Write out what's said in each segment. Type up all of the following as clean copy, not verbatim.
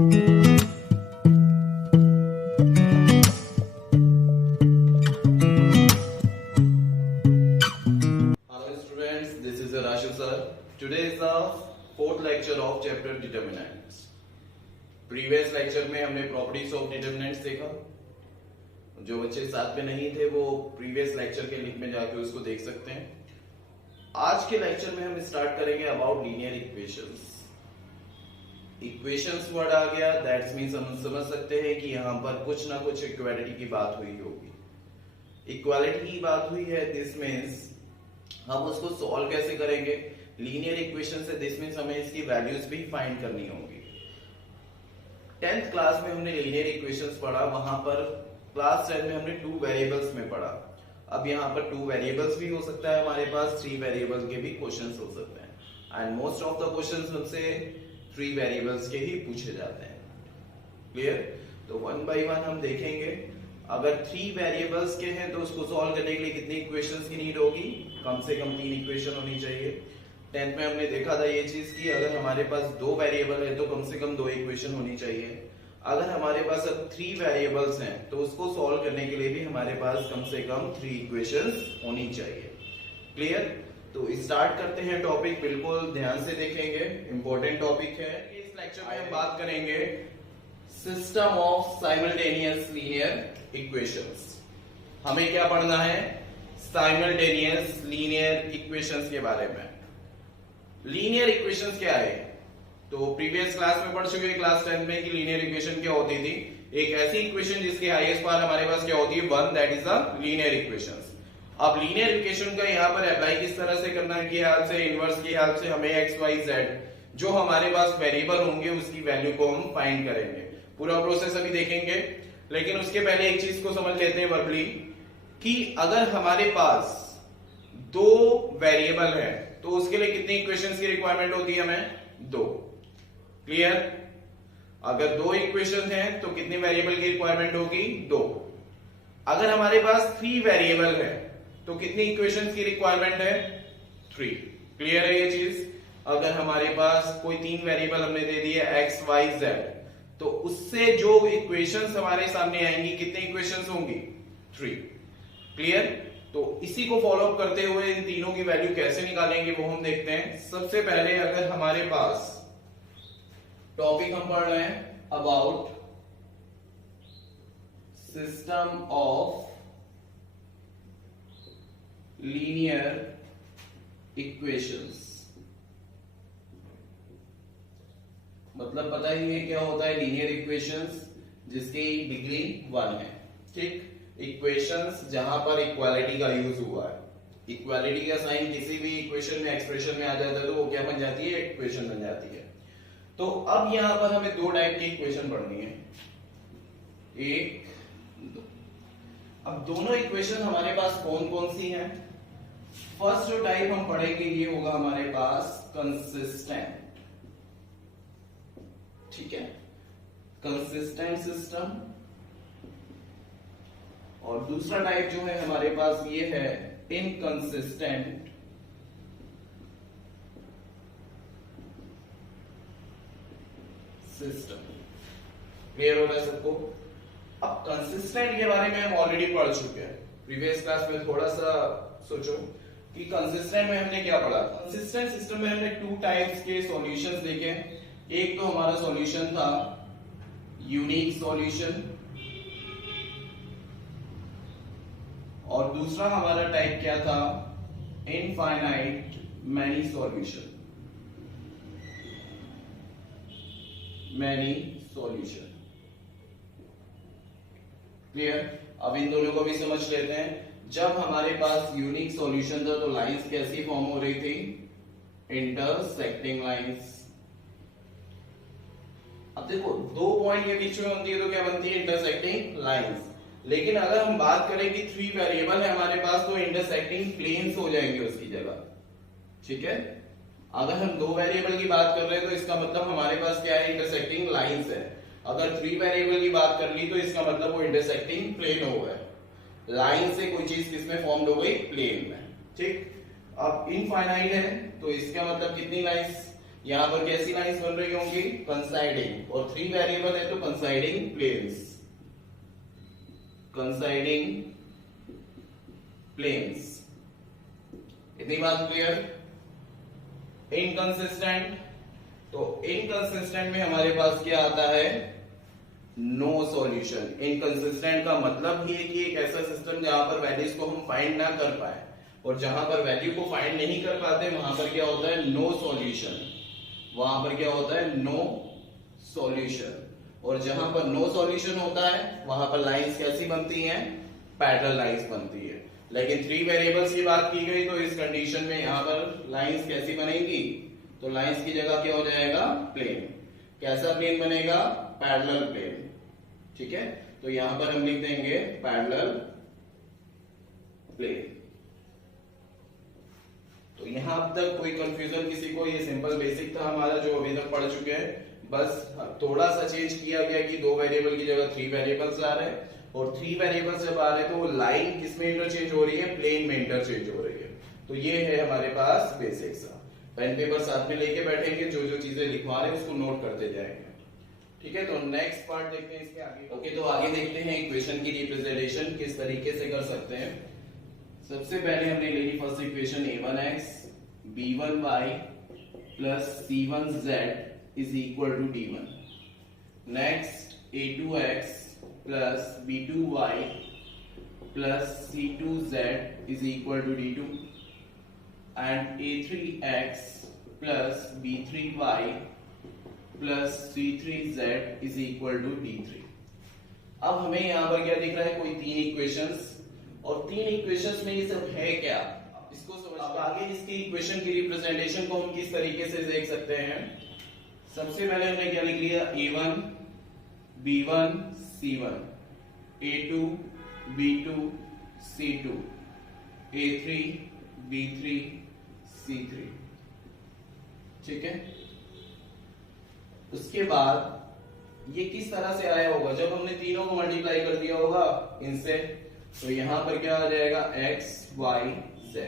students, this is Rashu sir. Today is the fourth lecture of chapter determinants. Previous lecture में हमने properties of determinants देखा. जो बच्चे साथ में नहीं थे वो previous lecture के लिंक में जाके उसको देख सकते हैं. आज के लेक्चर में हम स्टार्ट करेंगे about linear equations. Equations word आ गया, दैट्स मींस हम समझ सकते हैं कि यहाँ पर कुछ ना कुछ इक्वालिटी की बात हुई होगी. इक्वालिटी की बात हुई है, दिस मींस हम उसको सॉल्व कैसे करेंगे. लीनियर इक्वेशन से दिस मींस हमें इसकी वैल्यूज भी फाइंड करनी होगी. 10th क्लास में हमने लीनियर इक्वेशंस पढ़ा, वहां पर क्लास 10 में हमने 2 वेरिएबल्स में पढ़ा. अब यहाँ पर 2 वेरिएबल्स भी हो सकता है हमारे पास, 3 वेरिएबल के भी क्वेश्चंस हो सकते हैं. And most of the questions हमसे 3 वेरिएबल्स के ही पूछे जाते हैं. क्लियर? तो वन बाय वन हम देखेंगे. अगर 3 वेरिएबल्स के हैं तो उसको सॉल्व करने के लिए कितनी इक्वेशंस की नीड होगी? कम से कम 3 इक्वेशन होनी चाहिए. 10th में हमने देखा था ये चीज की अगर हमारे पास 2 वेरिएबल है तो कम से कम 2 इक्वेशन होनी चाहिए. अगर हमारे पास अब 3 वेरिएबल्स हैं तो उसको सॉल्व करने के लिए भी हमारे पास कम से कम 3 इक्वेशंस होनी चाहिए. क्लियर? तो स्टार्ट करते हैं. टॉपिक बिल्कुल ध्यान से देखेंगे, इंपॉर्टेंट टॉपिक है. इस लेक्चर में हम बात करेंगे system of simultaneous linear equations. हमें क्या पढ़ना है? साइमल्टेनियस लीनियर इक्वेशंस के बारे में. लीनियर इक्वेशंस क्या है? तो प्रीवियस क्लास में पढ़ चुके हैं क्लास 10 में कि लीनियर इक्वेशन क्या होती थी. एक ऐसी इक्वेशन जिसके हाईएस्ट पावर हमारे पास क्या होती है? 1. That is the linear equations. अब लीनियर इक्वेशन का यहाँ पर अप्लाई किस तरह से करना है कि ख्याल से इनवर्स के ख्याल से हमें एक्स वाई जेड जो हमारे पास वेरिएबल होंगे उसकी वैल्यू को हम फाइंड करेंगे. पूरा प्रोसेस अभी देखेंगे, लेकिन उसके पहले एक चीज को समझ लेते हैं वर्बली कि अगर हमारे पास 2 वेरिएबल है तो उसके लिए कितनी इक्वेशंस की रिक्वायरमेंट होती है? हमें 2. क्लियर? अगर 2 इक्वेशन है तो कितने वेरिएबल की रिक्वायरमेंट होगी? 2. अगर हमारे पास 3 वेरिएबल है तो कितनी इक्वेशंस की रिक्वायरमेंट है? 3. क्लियर है ये चीज? अगर हमारे पास कोई 3 वेरिएबल हमने दे दिए एक्स वाई जेड तो उससे जो इक्वेशंस हमारे सामने आएंगी कितनी इक्वेशंस होंगी? 3. क्लियर? तो इसी को फॉलो अप करते हुए इन तीनों की वैल्यू कैसे निकालेंगे वो हम देखते हैं. सबसे पहले अगर हमारे पास टॉपिक हम पढ़ रहे हैं about system of linear equations, मतलब पता ही है क्या होता है लीनियर इक्वेशंस, जिसकी डिग्री 1 है. ठीक? इक्वेशंस जहां पर इक्वालिटी का यूज हुआ है. इक्वालिटी का साइन किसी भी इक्वेशन में एक्सप्रेशन में आ जाता है तो वो क्या बन जाती है? इक्वेशन बन जाती है. तो अब यहां पर हमें 2 टाइप की इक्वेशन पढ़नी है. 1, 2. अब दोनों इक्वेशन हमारे पास कौन कौन सी हैं? फर्स्ट जो टाइप हम पढ़ेंगे ये होगा हमारे पास कंसिस्टेंट. ठीक है? Consistent system. और दूसरा टाइप जो है हमारे पास ये है इनकंसिस्टेंट सिस्टम. क्लियर हो रहा है सबको? अब कंसिस्टेंट के बारे में हम ऑलरेडी पढ़ चुके हैं प्रीवियस क्लास में. थोड़ा सा सोचो कि कंसिस्टेंट में हमने क्या पढ़ा. कंसिस्टेंट सिस्टम में हमने 2 टाइप्स के सॉल्यूशंस देखे. एक तो हमारा सॉल्यूशन था यूनिक सॉल्यूशन और दूसरा हमारा टाइप क्या था? Infinite many solution. Many solution. Clear? अब इन दोनों को भी समझ लेते हैं. जब हमारे पास यूनिक सॉल्यूशन था तो लाइंस कैसी फॉर्म हो रही थी? Intersecting lines. अब देखो 2 पॉइंट के बीच में होती है तो क्या बनती है? Intersecting lines. लेकिन अगर हम बात करें कि 3 वेरिएबल है हमारे पास तो इंटरसेक्टिंग प्लेन्स हो जाएंगे उसकी जगह. ठीक है? अगर हम 2 वेरिएबल की बात कर रहे हैं तो इसका मतलब हमारे पास क्या है? इंटरसेक्टिंग लाइंस है. अगर 3 वेरिएबल की बात कर ली तो इसका मतलब वो इंटरसेक्टिंग प्लेन हो गए. लाइन से कोई चीज किसमें फॉर्म हो गई? प्लेन में. ठीक? अब इनफाइनाइट है तो इसका मतलब कितनी लाइंस? यहाँ पर कैसी लाइंस बन रही होंगी, कंसाइडिंग, और 3 वेरिएबल है तो कंसाइडिंग प्लेन्स, कंसाइडिंग प्लेन्स। इतनी बात क्लियर। इनकंसिस्टेंट, तो इनकंसिस्टेंट में हमारे पास क्या आता है, नो सॉल्यूशन। इनकंसिस्टेंट का मतलब ये कि एक ऐसा सिस्टम जहां पर वैल्यूज को हम फाइंड ना कर पाए, और जहां पर वैल्यू को फाइंड नहीं कर पाते वहां पर क्या होता है, नो सॉल्यूशन। वहां पर क्या होता है, नो सॉल्यूशन। और जहां पर नो सॉल्यूशन होता है वहां पर लाइंस कैसी बनती हैं, पैरेलल लाइंस बनती है। लेकिन 3 वेरिएबल्स की बात की गई तो इस कंडीशन में यहां पर लाइंस कैसी बनेंगी, तो लाइंस की जगह क्या हो जाएगा, प्लेन। कैसा प्लेन बनेगा, पैरेलल प्लेन। ठीक है, तो यहां पर हम लिख देंगे पैरेलल प्लेन। तो यहां अब तक कोई कंफ्यूजन किसी को, ये सिंपल बेसिक था हमारा जो अभी तक पढ़ चुके हैं। बस थोड़ा सा चेंज किया गया कि 2 वेरिएबल की जगह 3 वेरिएबल्स आ रहे हैं, और 3 वेरिएबल्स जब आ रहे हैं तो वो लाइन किसमें इंटरचेंज हो रही है, प्लेन में इंटरचेंज हो रही है। तो ये है हमारे पास बेसिक सा। पेन पेपर साथ में लेके बैठेंगे, जो जो चीजें लिखवा रहे हैं उसको नोट करते जाएंगे। ठीक है, तो नेक्स्ट पार्ट देखते हैं इसके आगे। ओके, तो आगे देखते हैं इक्वेशन की रिप्रेजेंटेशन किस तरीके से कर सकते हैं। सबसे पहले हमने ले ली first equation a1x b1y plus c1z is equal to d1। Next a2x plus b2y plus c2z is equal to d2 and a3x plus b3y plus c3z is equal to d3। अब हमें यहां पर क्या दिख रहा है, कोई 3 इक्वेशंस, और 3 इक्वेशंस में ये सब है क्या, इसको समझ। अब आगे इसकी इक्वेशन की रिप्रेजेंटेशन को हम किस तरीके से देख सकते हैं। सबसे पहले हमने क्या लिख लिया, a1 b1 c1, a2 b2 c2, a3 b3 c3। ठीक है, उसके बाद ये किस तरह से आया होगा, जब हमने तीनों को मल्टीप्लाई कर दिया होगा इनसे, तो यहां पर क्या आ जाएगा, x y z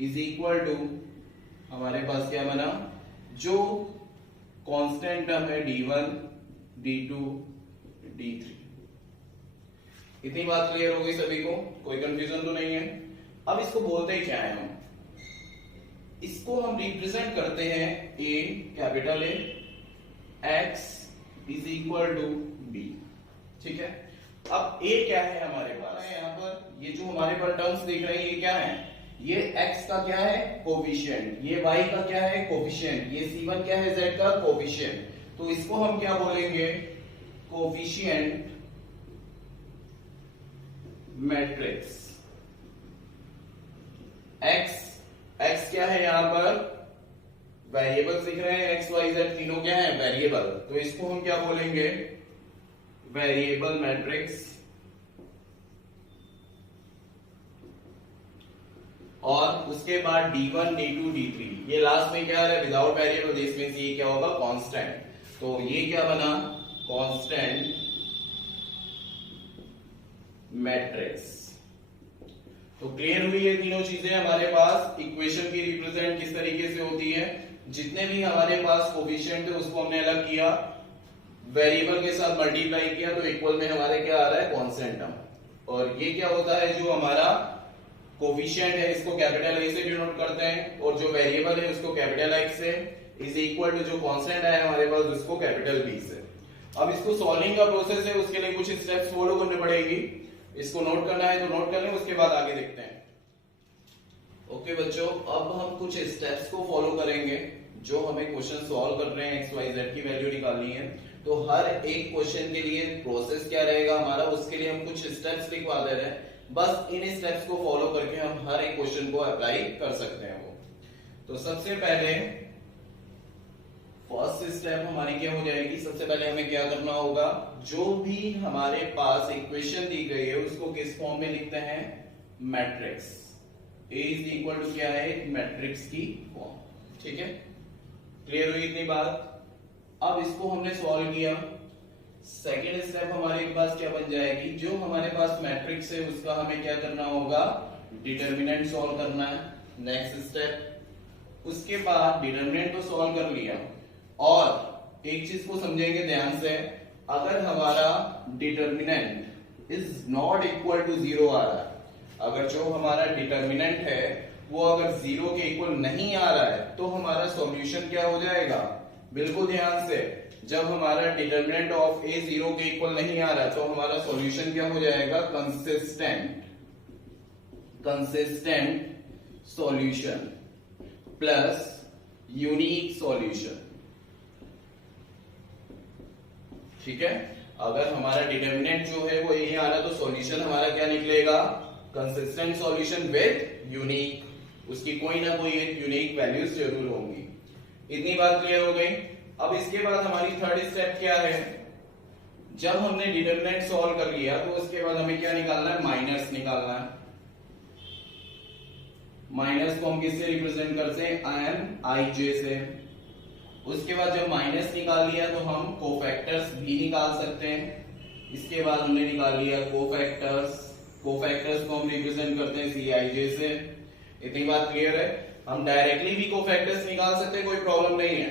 is equal to, हमारे पास क्या बना, जो कांस्टेंट टर्म है d1 d2 d3। इतनी बात क्लियर हो गई सभी को, कोई कंफ्यूजन तो नहीं है। अब इसको बोलते ही क्या है, हम इसको हम रिप्रेजेंट करते हैं a, capital A, x is equal to b। ठीक है, अब a क्या है हमारे पास, यहाँ पर ये जो हमारे पास टर्म्स दिख रहे हैं ये क्या है, ये x का क्या है, कोफिशिएंट, ये y का क्या है, कोफिशिएंट, ये c1 क्या है, z का कोफिशिएंट। तो इसको हम क्या बोलेंगे, कोफिशिएंट मैट्रिक्स। x क्या है, यहां पर वेरिएबल दिख रहे हैं, x y z तीनों क्या है, वेरिएबल। तो इसको हम क्या बोलेंगे, वेरिएबल मैट्रिक्स। और उसके बाद d1 d2 d3, ये लास्ट में क्या है, विदाउट वेरिएबल, दिस मींस ये क्या होगा, कांस्टेंट। तो ये क्या बना, कांस्टेंट मैट्रिक्स। तो क्लियर हुई ये तीनों चीजें हमारे पास। इक्वेशन की रिप्रेजेंट किस तरीके से होती है, जितने भी हमारे पास कोफिशिएंट है उसको हमने अलग किया, वेरिएबल के साथ मल्टीप्लाई किया, तो इक्वल में हमारे क्या आ रहा है, कांस्टेंट टर्म। और ये क्या होता है, जो हमारा कोफिशिएंट है इसको कैपिटल A से डिनोट करते हैं, और जो वेरिएबल है उसको कैपिटल X से, इज इक्वल टू जो कांस्टेंट है हमारे पास उसको कैपिटल B से। अब इसको सॉल्विंग का प्रोसेस है, उसके लिए कुछ स्टेप्स फॉलो करने पड़ेंगी। इसको नोट करना है तो नोट कर लें, उसके बाद आगे देखते हैं। ओके बच्चों, अब हम कुछ स्टेप्स को फॉलो करेंगे जो हमें क्वेश्चन सॉल्व कर रहे हैं, x y z की वैल्यू निकालनी है। तो हर एक क्वेश्चन के लिए प्रोसेस क्या रहेगा हमारा, उसके लिए हम कुछ स्टेप्स लिखवा दे रहे हैं। बस इन स्टेप्स को फॉलो करके हम हर एक क्वेश्चन को अप्लाई कर सकते हैं। वो तो सबसे पहले फर्स्ट स्टेप हमारी क्या हो जाएगी, सबसे पहले हमें क्या करना होगा, जो भी हमारे पास इक्वेशन दी गई है उसको किस फॉर्म में लिखते हैं, matrix. A is equal to क्या है, मैट्रिक्स की फॉर्म। ठीक है, क्लियर हुई इतनी बात। अब इसको हमने सॉल्व किया, सेकेंड स्टेप हमारे पास क्या बन जाएगी, जो हमारे पास मैट्रिक्स है उसका हमें क्या करना होगा, डिटर्मिनेंट सॉल्व करना है। नेक्स्ट स्टेप, उसके बाद डिटरमिनेंट तो सॉल्व कर लिया, और एक चीज को समझेंगे ध्यान से, अगर हमारा determinant is not equal to 0 आ रहा है, अगर जो हमारा डिटरमिनेंट है वो अगर 0 के इक्वल नहीं आ रहा है, तो हमारा सॉल्यूशन क्या हो जाएगा, बिल्कुल ध्यान से, जब हमारा डिटरमिनेंट ऑफ ए 0 के इक्वल नहीं आ रहा तो हमारा सॉल्यूशन क्या हो जाएगा, consistent solution plus unique solution. ठीक है, अगर हमारा डिटरमिनेंट जो है वो यही आ रहा तो सॉल्यूशन हमारा क्या निकलेगा, कंसिस्टेंट सॉल्यूशन विद यूनिक, उसकी कोई ना कोई एक यूनिक वैल्यूज जरूर होंगी। इतनी बात क्लियर हो गई। अब इसके बाद हमारी थर्ड स्टेप क्या है, जब हमने डिटरमिनेंट सॉल्व कर लिया तो उसके बाद हमें क्या निकालना है, माइनस निकालना है। माइनस को हम किससे रिप्रेजेंट करते हैं, IMIJ से। उसके बाद जब माइनस निकाल लिया तो हम कोफैक्टर्स भी निकाल सकते हैं। इसके बाद हमने निकाल लिया कोफैक्टर्स को हम रिप्रेजेंट करते हैं CIJ से। इतनी बात क्लियर है। हम डायरेक्टली भी कोफैक्टर्स निकाल सकते हैं, कोई प्रॉब्लम नहीं है,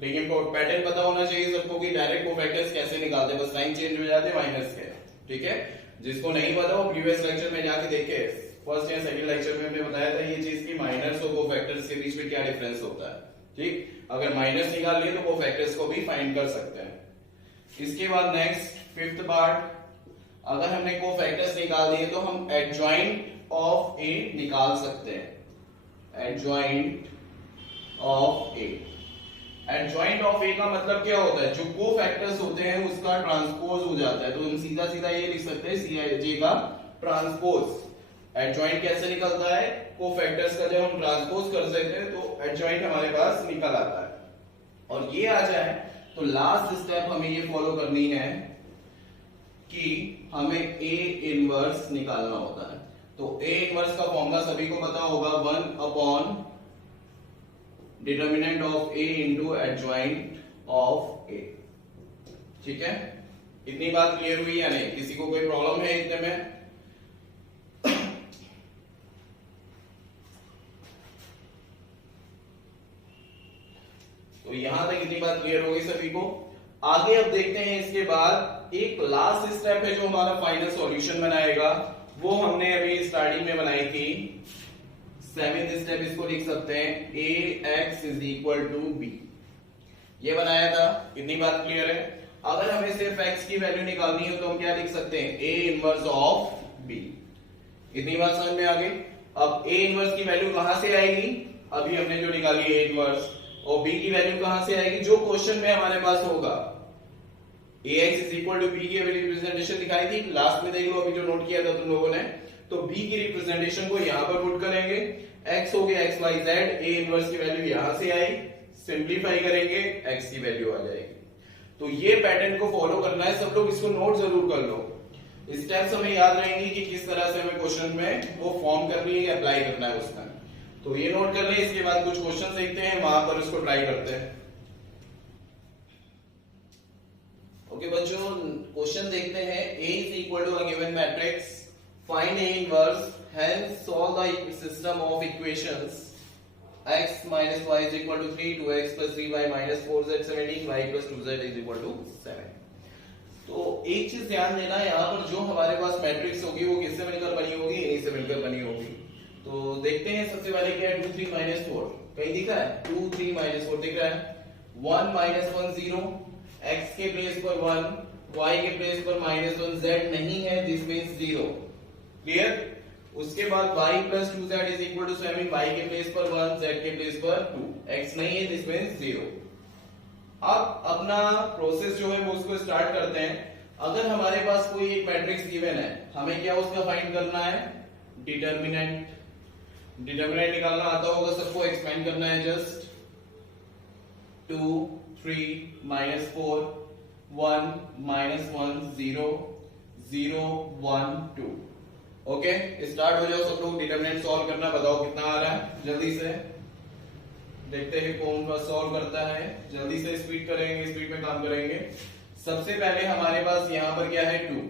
लेकिन पैटर्न पता होना चाहिए सबको कि डायरेक्ट कोफैक्टर्स कैसे निकालते हैं, बस साइन चेंज हो जाते हैं माइनस के। ठीक है, जिसको नहीं पता वो प्रीवियस लेक्चर में जाके देखे, फर्स्ट या सेकंड लेक्चर में हमने बताया था ये चीज की माइनस और कोफैक्टर्स के बीच में क्या डिफरेंस होता है। ठीक, अगर माइनस निकाल लिए तो कोफैक्टर्स को भी फाइंड कर सकते हैं। इसके बाद नेक्स्ट फिफ्थ पार्ट, अगर हमने कोफैक्टर्स निकाल दिए तो हम एडजॉइंट ऑफ ए निकाल सकते हैं। Adjoint of A, adjoint of A का मतलब क्या होता है, जो कोफैक्टर्स होते हैं उसका ट्रांसपोज हो जाता है, तो हम सीधा सीधा ये लिख सकते हैं CIJ का ट्रांसपोज। एडजॉइंट कैसे निकलता है, कोफैक्टर्स का जब हम ट्रांसपोज कर देते हैं तो एडजॉइंट हमारे पास निकल आता है। और ये आ जाए तो लास्ट स्टेप हमें ये फॉलो करनी है कि हमें A इनवर्स निकालना होता है। तो A इनवर्स का फॉर्मूला सभी को पता होगा, 1 upon determinant of A into adjoint of A। ठीक है, इतनी बात क्लियर हुई या नहीं, किसी को कोई प्रॉब्लम है इतने में? तो यहां तक इतनी बात क्लियर हो गई सभी को। आगे अब देखते हैं, इसके बाद एक लास्ट स्टेप है जो हमारा फाइनल सॉल्यूशन बनाएगा, वो हमने अभी स्टार्टिंग में बनाई थी। सेवेंथ स्टेप इसको लिख सकते हैं AX is equal to B, ये बनाया था। इतनी बात क्लियर है। अगर हमें सिर्फ x की वैल्यू निकालनी है तो हम क्या लिख सकते हैं, A इनवर्स ऑफ B। इतनी बात समझ में आ गई। अब A इनवर्स की वैल्यू कहां से आएगी, अभी हमने जो निकाली A इनवर्स, और B की वैल्यू कहां से आएगी, जो क्वेश्चन में हमारे पास होगा। AX is equal to B की रिप्रेजेंटेशन दिखाई थी लास्ट में, देख लो अभी जो नोट किया था तुम लोगों ने। तो B की रिप्रेजेंटेशन को यहां पर पुट करेंगे, x हो गया XYZ, A इनवर्स की वैल्यू यहां से आई, सिंपलीफाई करेंगे x की वैल्यू आ जाएगी। तो ये पैटर्न को फॉलो करना है, सब लोग इसको नोट जरूर कर लो। स्टेप्स हमें याद रहेंगे कि किस तरह से हमें क्वेश्चन में वो फॉर्म करनी है, अप्लाई करना है उसका। तो ये नोट कर ले, इसके बाद कुछ क्वेश्चन देखते हैं, वहां पर उसको ट्राई करते हैं। ओके बच्चों, क्वेश्चन देखते हैं। A is equal to a given matrix, find A inverse, hence solve the system of equations x minus y is equal to 3, 2x plus 3y minus 4z 17, y plus 2z is equal to 7। तो एक चीज ध्यान देना, यहाँ पर जो हमारे पास matrix होगी वो किससे मिलकर बनी होगी, A से मिलकर बनी होगी। तो देखते हैं, सबसे पहले क्या है, 2 3 minus 4 कहीं दिखा है, 2 3 minus 4 दिख रहा है, 1 minus 1 0, x के प्लेस पर 1, y के प्लेस पर -1, z नहीं है, दिस मींस 0। क्लियर? उसके बाद y plus 2z is equal to 7, y के प्लेस पर 1, z के प्लेस पर 2, x नहीं है, दिस मींस 0। अब अपना प्रोसेस जो है वो उसको स्टार्ट करते हैं। अगर हमारे पास कोई एक मैट्रिक्स गिवन है, हमें क्या उसका फाइंड करना है, डिटरमिनेंट। डिटरमिनेंट निकालना आता होगा सबको, एक्सपेंड करना है जस्ट 2 3 -4 1 -1 0 0 1 2। ओके, स्टार्ट हो जाओ सब लोग, डिटरमिनेंट सॉल्व करना, बताओ कितना आ रहा है, जल्दी से देखते हैं कौन सॉल्व करता है। जल्दी से स्पीड करेंगे, स्पीड में काम करेंगे। सबसे पहले हमारे पास यहां पर क्या है, 2।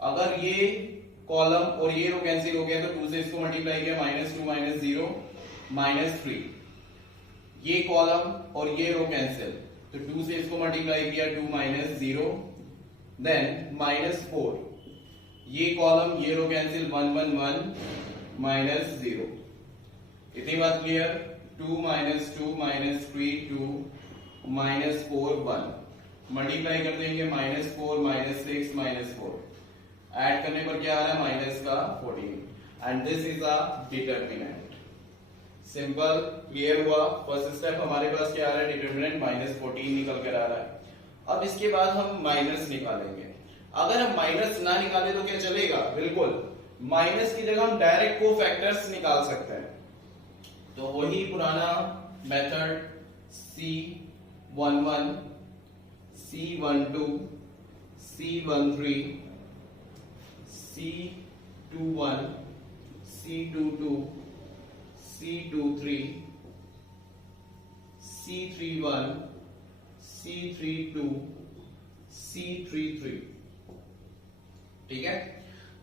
अगर ये कॉलम और ये रो कैंसिल हो गया तो 2 से इसको मल्टीप्लाई किया, -2 -0, -3, ये कॉलम और ये रो कैंसिल, तो 2 से इसको मल्टीप्लाई किया 2 -0, देन -4, ये कॉलम ये रो कैंसिल 1 1 1 -0। इतनी बात क्लियर? 2 -2 -3 2 -4 1, मल्टीप्लाई कर देंगे -4 -6 -4, ऐड करने पर क्या आ रहा है माइनस का 14, and this is a determinant. Simple, clear हुआ? फर्स्ट स्टेप हमारे पास क्या आ रहा है, डिटर्मिनेंट -14 निकल कर आ रहा है। अब इसके बाद हम माइनस निकालेंगे। अगर हम माइनस ना निकाले तो क्या चलेगा? बिल्कुल, माइनस की जगह हम डायरेक्ट कोफैक्टर्स निकाल सकते हैं। तो वही पुराना method C11 C12 C13 C21 C22 C23 C31 C32 C33। ठीक है,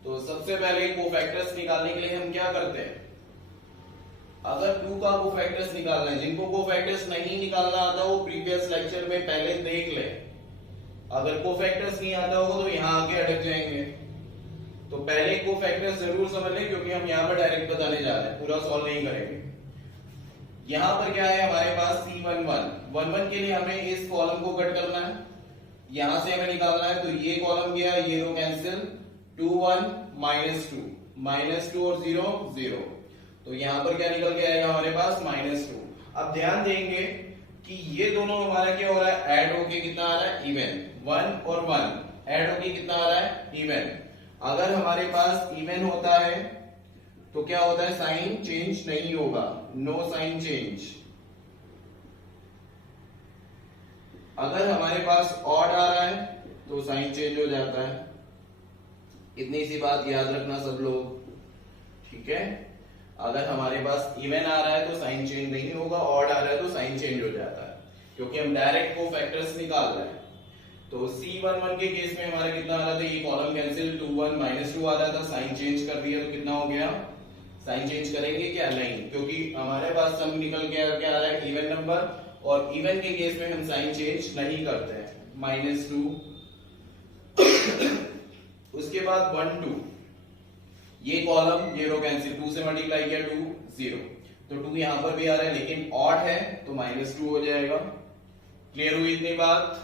तो सबसे पहले कोफैक्टर्स निकालने के लिए हम क्या करते हैं, अगर 2 का कोफैक्टर्स निकालना है, जिनको कोफैक्टर्स नहीं निकालना आता वो प्रीवियस लेक्चर में पहले देख ले। अगर कोफैक्टर्स नहीं आता होगा तो यहाँ आके अटक जाएंगे। तो पहले कोफैक्टर्स जरूर समझ लें, क्योंकि हम यहाँ पर डायरेक्ट बताने जा रहे हैं, पूरा सॉल्व नहीं करेंगे। यहाँ पर क्या है हमारे पास C11, 11 के लिए हमें इस कॉलम को कट करना है, यहां से हमें निकालना है। तो ये कॉलम गया, ये रो कैंसिल, 2 1 -2 और 0 0, तो यहां पर क्या निकल के आएगा हमारे पास -2। अब ध्यान देंगे कि ये दोनों हमारा क्या हो रहा है, ऐड होके कितना आ रहा है, इवन। 1 और 1 ऐड होके कितना आ रहा है, इवन। अगर हमारे पास इवन होता है तो क्या होता है, साइन चेंज नहीं होगा, नो साइन चेंज। अगर हमारे पास ऑड आ रहा है तो साइन चेंज हो जाता है। इतनी सी बात याद रखना सब लोग, ठीक है। अगर हमारे पास इवन आ रहा है तो साइन चेंज नहीं होगा, ऑड आ रहा है तो साइन चेंज हो जाता है, क्योंकि हम डायरेक्ट कोफैक्टर्स निकाल रहे हैं। तो C11 के केस में हमारा कितना आ रहा था, ये कॉलम कैंसिल, 2 1 -2 आ रहा था, साइन चेंज कर दिया तो कितना हो गया, साइन चेंज करेंगे क्या, नहीं, क्योंकि हमारे पास सम निकल के क्या आ रहा है, इवन नंबर, और इवन के केस में हम साइन चेंज नहीं करते हैं, -2। उसके बाद 1 2, ये कॉलम ये रो कैंसिल, 2 से मल्टीप्लाई किया 2 0, तो 2 यहां पर भी आ रहा है, लेकिन ऑड है तो -2 हो जाएगा। क्लियर हुई इतनी बात?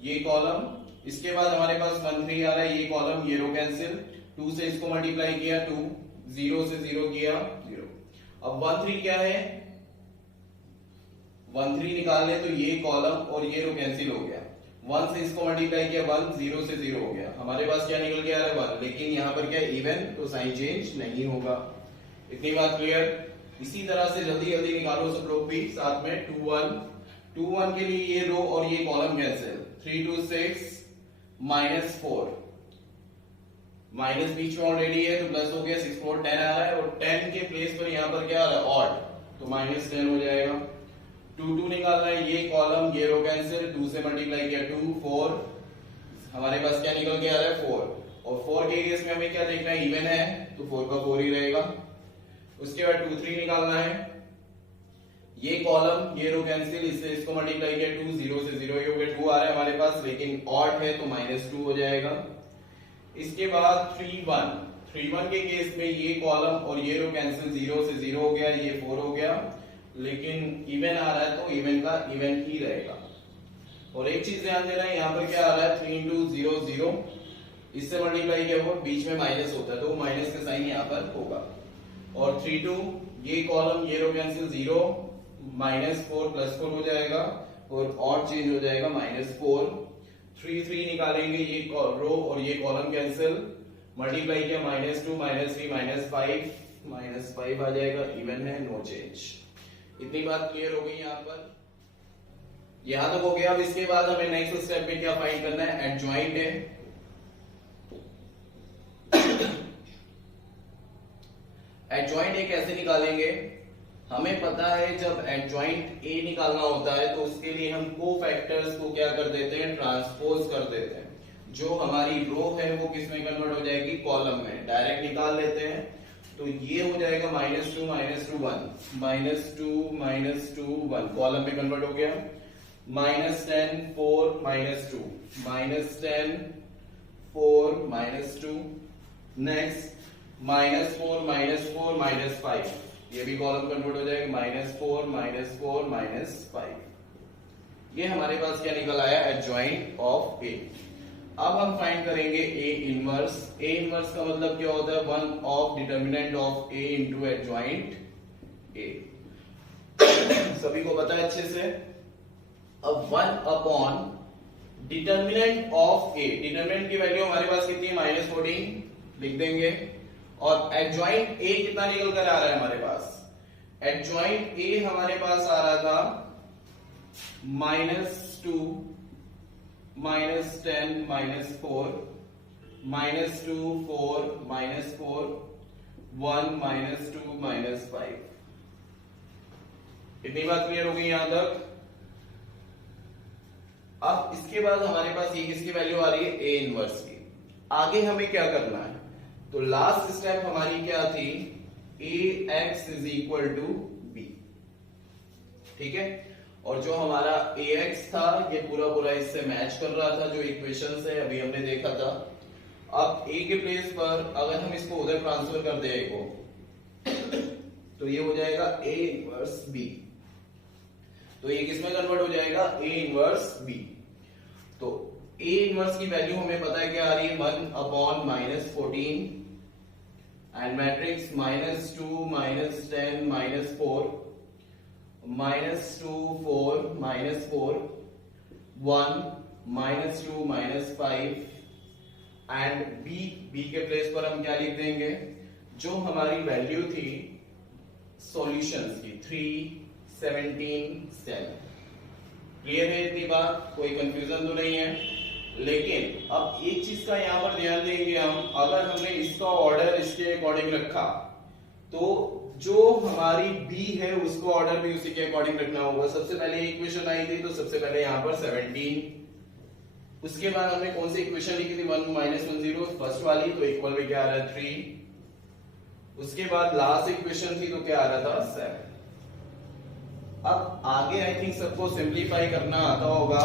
ये कॉलम, इसके बाद हमारे पास 1 3 आ रहा है, ये कॉलम ये रो कैंसिल, 2 से इसको मल्टीप्लाई किया 2, 0 से 0 किया 0। अब 1 3 क्या है, 1 3 निकालने तो ये कॉलम और ये रो कैंसिल हो गया, 1 से इसको मल्टीप्लाई किया 1, 0 से 0 हो गया, हमारे पास क्या निकल के आ रहा है 1, लेकिन यहाँ पर क्या इवन, तो साइन चेंज नहीं होगा। इतनी बात क्लियर? इसी तरह से जल्दी जल्दी निकालो सब लोग भी साथ में। 2 1 के लिए ये रो और ये कॉलम कैंसिल, 3 2 6 -4, माइनस बीच में ऑलरेडी है तो प्लस हो गया, 6 4 10 आ रहा है, और 10 के प्लेस पर यहाँ पर क्या आ रहा है, ऑड, तो -10 हो जाएगा। 2 2 निकालना है, ये कॉलम ये रो कैंसिल, 2 से मल्टीप्लाई किया 2 4, हमारे पास क्या निकल के आ रहा है 4, और 4 के केस में हमें क्या देखना है, इवन है तो 4 का 4 ही रहेगा। उसके बाद 2 3 निकालना है, ये कॉलम ये रो कैंसिल, इससे इसको मल्टीप्लाई किया 2, 0 से 0 ही हो गया, 2 आ रहा है हमारे पास, लेकिन ऑड है तो -2 हो जाएगा। इसके बाद 3 1 के केस में ये कॉलम और ये रो कैंसिल, 0 से 0 हो गया, ये 4 हो गया, लेकिन इवन आ रहा है तो इवन का इवन ही रहेगा। और एक चीज ध्यान देना है, यहाँ पर क्या आ रहा है, 3 2 0 0, इससे मल्टीप्लाई किया हुआ बीच में माइनस होता है तो माइनस का साइन यहाँ पर होगा। और 3 2, ये कॉलम ये रो कैंसिल, 0 -4 +4 हो जाएगा, और ऑड चेंज हो जाएगा -4। 3 3 निकालेंगे, ये रो और ये कॉलम कैंसिल, मल्टीप्लाई किया -2 -3 -5 आ जाएगा, इवन है, नो चेंज। इतनी बात क्लियर हो गई यहाँ पर? यहां तक हो गया। अब इसके बाद हमें नेक्स्ट स्टेप में क्या फाइंड करना है, एडजॉइंट है। एडजॉइंट ए कैसे निकालेंगे, हमें पता है जब एडजॉइंट ए निकालना होता है तो उसके लिए हम कोफैक्टर्स को क्या कर देते हैं, ट्रांसपोज कर देते हैं। जो हमारी रो है वो किस में कन्वर्ट हो जाएगी, कॉलम में, डायरेक्ट निकाल लेते हैं। तो ये हो जाएगा -2 -2 1 कॉलम में कन्वर्ट हो गया, -10 4 -2 -10 4 -2, नेक्स्ट -4 -5, ये भी कॉलम कन्वर्ट हो जाएगा, -4 -4 -5। ये हमारे पास क्या निकल आया, एडजॉइंट ऑफ ए। अब हम फाइंड करेंगे ए इनवर्स। ए इनवर्स का मतलब क्या होता है, 1 of determinant of A into adjoint A. सभी को पता है अच्छे से। अब 1 upon determinant of A, determinant की वैल्यू हमारे पास कितनी है, -14 लिख देंगे, और एडजॉइंट ए कितना निकल कर आ रहा है हमारे पास, एडजॉइंट ए हमारे पास आ रहा था -2 -10 -4 -2 4 -4 1 -2 -5। इतनी बात क्लियर हो गई यहां तक। अब इसके बाद हमारे पास ये किसकी वैल्यू आ रही है, ए इनवर्स की। आगे हमें क्या करना है, तो लास्ट स्टेप हमारी क्या थी, ax is equal to b, ठीक है। और जो हमारा ax था ये पूरा पूरा इससे मैच कर रहा था, जो इक्वेशन है अभी हमने देखा था। अब a के प्लेस पर अगर हम इसको उधर ट्रांसफर कर दे को, तो ये हो जाएगा a इनवर्स b, तो ये किसमें कन्वर्ट हो जाएगा, a इनवर्स b। तो a इनवर्स की वैल्यू हमें पता है क्या आ रही है, 1 upon -14 and matrix -2 -10 -4 -2 4 -4 1 -2 -5 and b के प्लेस पर हम क्या लिख देंगे, जो हमारी वैल्यू थी सॉल्यूशंस की 3 17 7। क्लियर है इतनी बात, कोई कंफ्यूजन तो नहीं है। लेकिन अब एक चीज का यहां पर ध्यान देंगे हम, अगर हमने इसका ऑर्डर इसके अकॉर्डिंग रखा तो जो हमारी b है उसको ऑर्डर भी उसी के अकॉर्डिंग रखना होगा। सबसे पहले इक्वेशन आई थी तो सबसे पहले यहां पर 17, उसके बाद हमने कौन सी इक्वेशन लिखी थी, 1 -10 फर्स्ट वाली, तो इक्वल में क्या आ रहा है 3। उसके बाद लास्ट इक्वेशन थी तो क्या आ रहा था 7। अब आगे आई थिंक सबको सिंप्लीफाई करना आता होगा,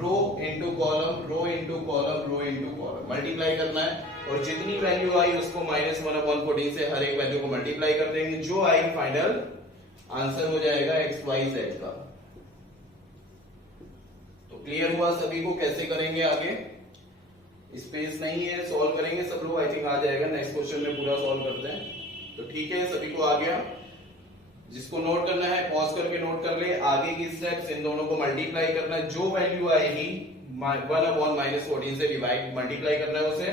row into column row into column row into column multiply करना है, और जितनी वैल्यू आई उसको -1/14 से हर एक वैल्यू को मल्टीप्लाई कर देंगे, जो आई फाइनल आंसर हो जाएगा x y z का। तो क्लियर हुआ सभी को कैसे करेंगे आगे, स्पेस नहीं है, सॉल्व करेंगे सब लोग, आई थिंक आ जाएगा। नेक्स्ट क्वेश्चन में पूरा सॉल्व करते हैं, तो ठीक है सभी को आ गया। जिसको नोट करना है पॉज करके नोट कर ले, आगे की स्टेप्स इन दोनों को मल्टीप्लाई करना है, जो वैल्यू आएगी 1/-14 से डिवाइड मल्टीप्लाई करना है उसे,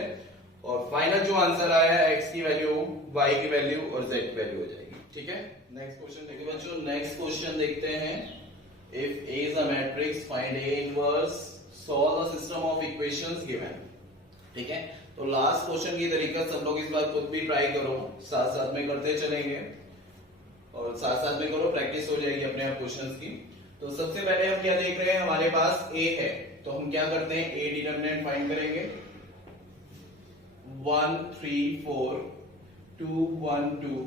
और फाइनल जो आंसर आया है x की वैल्यू y की वैल्यू और z की वैल्यू हो जाएगी, ठीक है। नेक्स्ट क्वेश्चन देखिए बच्चों, नेक्स्ट क्वेश्चन देखते हैं। If A is a matrix find A inverse, solve the system of equations given, ठीक है। तो लास्ट क्वेश्चन की तरीका सब लोग इस बार खुद भी ट्राई करो, साथ साथ में करते चलेंगे और साथ साथ में करो, प्रैक्टिस हो जाएगी अपने आप क्वेश्चंस की। तो सबसे पहले हम क्या देख रहे हैं, हमारे पास a है, तो हम क्या करते हैं, a डिटरमिनेंट फाइंड करेंगे, 1 3 4 2 1 2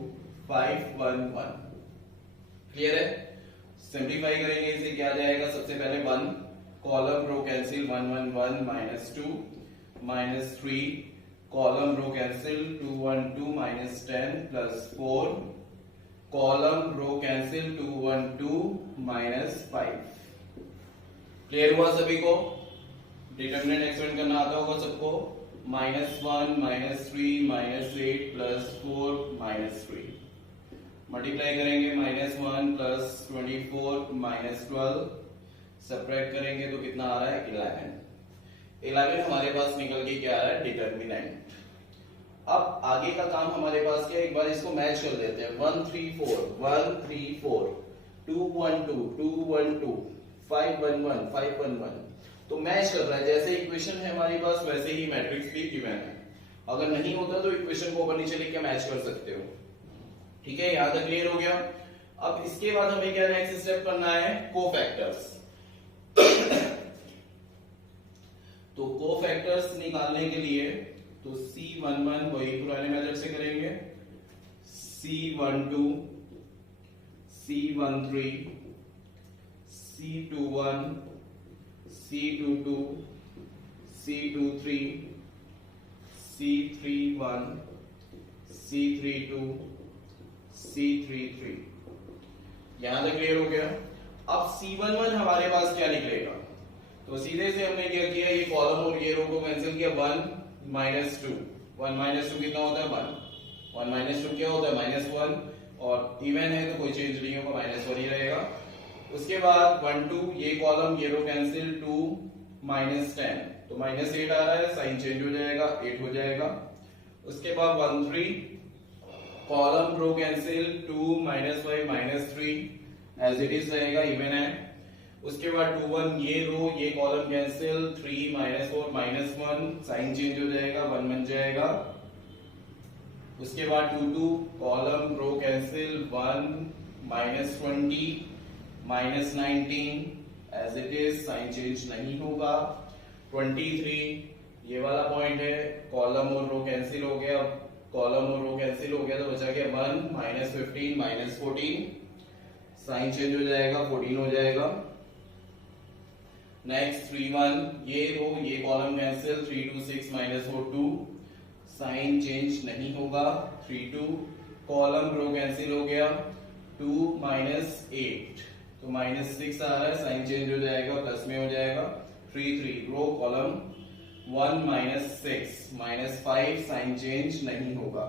5 1 1। क्लियर है, सिंप्लीफाई करेंगे इसे, क्या जाएगा, सबसे पहले 1 column row cancel 1 1 1 -2 -3 column row cancel 2 1 2 -10 +4 column row cancel 2 1 2 -5। Clear हुआ सभी को, डिटरमिनेंट एक्सपेंड करना आता होगा सबको, -1 -3 -8 +4 -3 मल्टीप्लाई करेंगे, -1 +24 -12 सब्ट्रैक्ट करेंगे तो कितना आ रहा है 11 हमारे पास निकल के क्या आ रहा है, डिटरमिनेंट। अब आगे का काम हमारे पास क्या है, एक बार इसको मैच कर देते हैं, 1 3 4 1 3 4 2 1 2 2 1 2 5 1 1 5 1 1, तो मैच कर रहा है। जैसे इक्वेशन है हमारे पास वैसे ही मैट्रिक्स भी गिवन है, अगर नहीं होता तो इक्वेशन को ऊपर नीचे लिख के मैच कर सकते हो, ठीक है। यहां तक क्लियर हो गया। अब इसके बाद हमें क्या नेक्स्ट स्टेप करना है, कोफैक्टर्स। तो कोफैक्टर्स निकालने के लिए तो C11 वही पुराने मेथड से करेंगे, C12, C13, C21, C22, C23, C31, C32, C33। यहां तक क्लियर हो गया। अब C11 हमारे पास क्या निकलेगा, तो सीधे से हमने क्या किया, ये कॉलम और ये रो को कैंसिल किया, 1 - 2, 1 - 2 कितना होता है 1, 1 - 2 क्या होता है -1, और इवन है तो कोई चेंज नहीं होगा, -1 ही रहेगा। उसके बाद 1 2, ये कॉलम ये रो कैंसिल, 2 - 10, तो -8 आ रहा है, साइन चेंज हो जाएगा, 8 हो जाएगा। उसके बाद 1 3, column row cancel, 2 - 5 -3 as it is रहेगा, इवन है। उसके बाद 2 1, ये रो ये कॉलम कैंसिल, 3 - 4 -1, साइन चेंज हो जाएगा, 1 बन जाएगा। उसके बाद 2 2, column row cancel, 1 - 20 -19 as it is, sign change नहीं होगा। 23, ये वाला पॉइंट है, कॉलम और रो कैंसिल हो गया, कॉलम और रो कैंसिल हो गया तो बचा गया 1 - 15 -14, साइन चेंज हो जाएगा, 14 हो जाएगा। नेक्स्ट 3 1, ये रो ये कॉलम कैंसिल, 3 2 6 -4 2, साइन चेंज नहीं होगा। 3 2, कॉलम रो कैंसिल हो गया, 2 - 8 तो -6 आ रहा है, साइन चेंज हो जाएगा, प्लस में हो जाएगा। 3 3, रो कॉलम 1 - 6 -5, साइन चेंज नहीं होगा।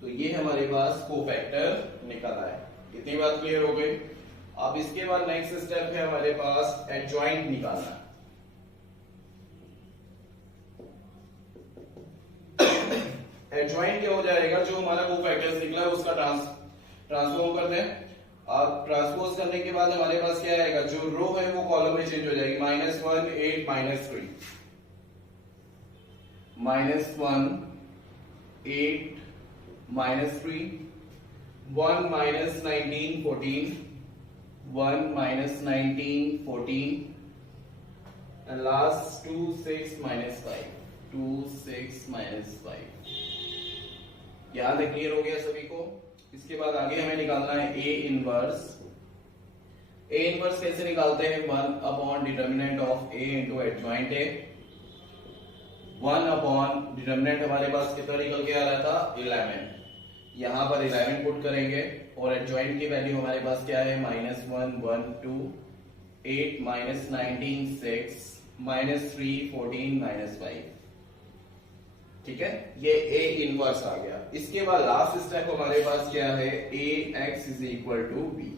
तो ये हमारे पास कोफैक्टर निकल आया। इतनी बात क्लियर हो गई। अब इसके बाद नेक्स्ट स्टेप है हमारे पास एडजॉइंट निकालना। एडजॉइंट क्या हो जाएगा, जो हमारा कोफैक्टर्स निकला है उसका ट्रांसफॉर्म कर दें। अब ट्रांसपोज करने के बाद हमारे पास क्या आएगा, जो रो है वो कॉलम में चेंज हो जाएगी, -1 8 -3 -1 8 -3 1 - 19 14 1 - 19 14 and last 2 6 - 5 2 6 - 5। यहां तक क्लियर हो गया सभी को। इसके बाद आगे हमें निकालना है ए इनवर्स। ए इनवर्स कैसे निकालते हैं, 1 determinant of A into adjoint A. 1 determinant हमारे पास कितना निकल के आ रहा था 11, यहां पर 11 पुट करेंगे और एडजॉइंट की वैल्यू हमारे पास क्या है, -1 1 2 8 -19 6 -3 14 -5। ठीक है, ये ए इनवर्स आ गया। इसके बाद लास्ट स्टेप हमारे पास क्या है, A X is equal to B.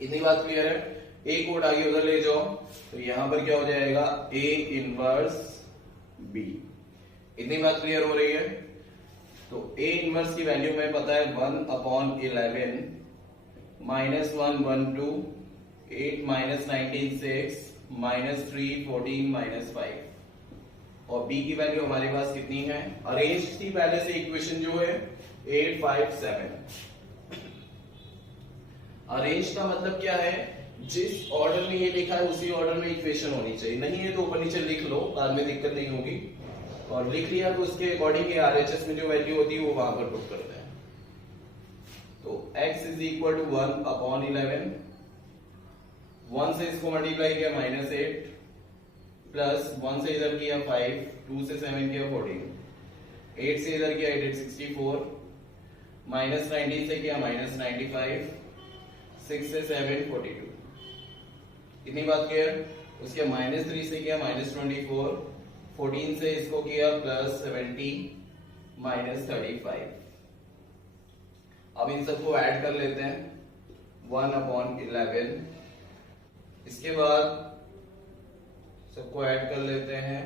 इतनी बात क्लियर है। ए कोड आगे उधर ले जाओ तो यहां पर क्या हो जाएगा, ए इनवर्स बी। इतनी बात क्लियर हो रही है। तो ए इनवर्स की वैल्यू में पता है 1/11 -1 1 2 8 -19 6 -3 14 -5 और बी की वैल्यू हमारे पास कितनी है, अरेंज थी पहले से इक्वेशन जो है 8 5 7। अरेंज का मतलब क्या है, जिस ऑर्डर में ये लिखा है उसी ऑर्डर में इक्वेशन होनी चाहिए, नहीं है तो ऊपर नीचे लिख लो, बाद में दिक्कत नहीं होगी। और लिख लिया तो उसके अकॉर्डिंग आरएचएस में जो वैल्यू होती है वो वहां पर पुट करते हैं। तो x इज इक्वल टू 1/11, 1 से इसको मल्टीप्लाई किया -8 प्लस 1 से इधर किया 5, 2 से 7 किया 14, 8 से इधर किया 8 64, -19 से किया -95, 6 से 7 42। इतनी बात क्लियर। उसके -3 से किया -24, 14 से इसको किया +70 -35। अब इन सबको ऐड कर लेते हैं 1/11। इसके बाद सबको ऐड कर लेते हैं,